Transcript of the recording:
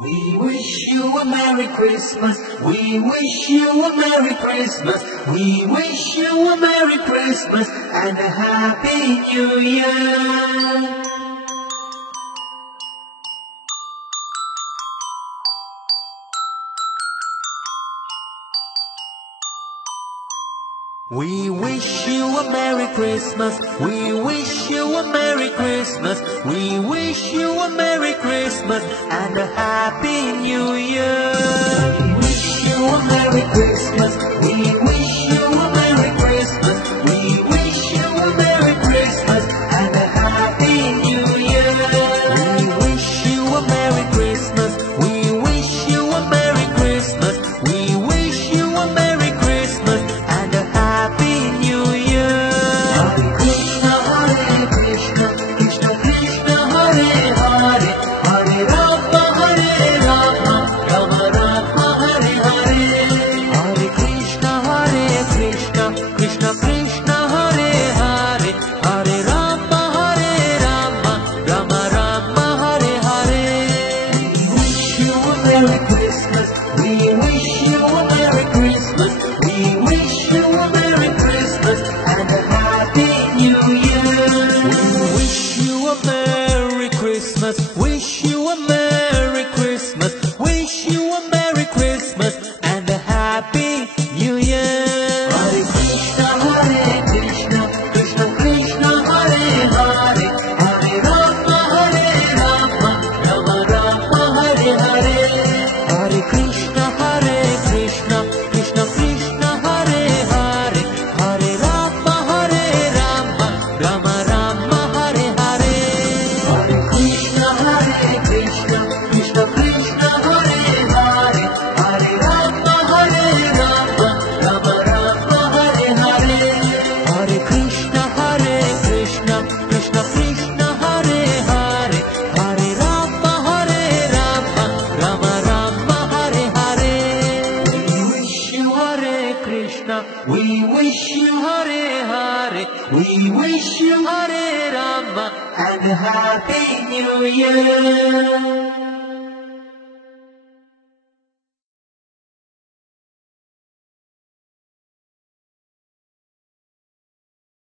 We wish you a Merry Christmas. We wish you a Merry Christmas. We wish you a Merry Christmas and a Happy New Year. We wish you a Merry Christmas. We wish you a Merry Christmas. We wish you a Merry Christmas and a Happy New Year. We wish you a Merry Christmas. We wish you a Merry Christmas. We wish you a Merry Christmas and a Happy New Year. We wish you a Merry Christmas. We wish you a Merry Christmas. We wish you a Merry Christmas and a Happy New Year. Hare Krishna, Krishna Krishna, Hare Hare, Hare Rama, Rama Rama, Hare Hare. Hare Krishna, Krishna Krishna, Hare Hare, Hare Rama, Rama Rama, Hare Hare. We wish you a Merry Christmas. We wish you a Merry Christmas. We wish you a Merry Christmas and a Happy New Year. We wish you a Merry Christmas. Wish you a Merry Christmas. Wish you a Merry Christmas and a Happy New Year. Hare Krishna, Krishna Krishna, Hare Hare, Hare Rama, Rama Rama, Hare Hare. Hare Krishna, Krishna Krishna, Hare Hare, Hare Rama, Rama Rama, Hare Hare. Hare Krishna, Krishna Krishna, Hare Hare, Hare Rama, Rama Rama, Hare Hare. Hare Krishna, Krishna Krishna, Hare Hare, Hare Rama, Rama Rama, Hare Hare. We wish you Hare Krishna. We wish you Hare Hare. We wish you Hare Rama and a Happy New Year.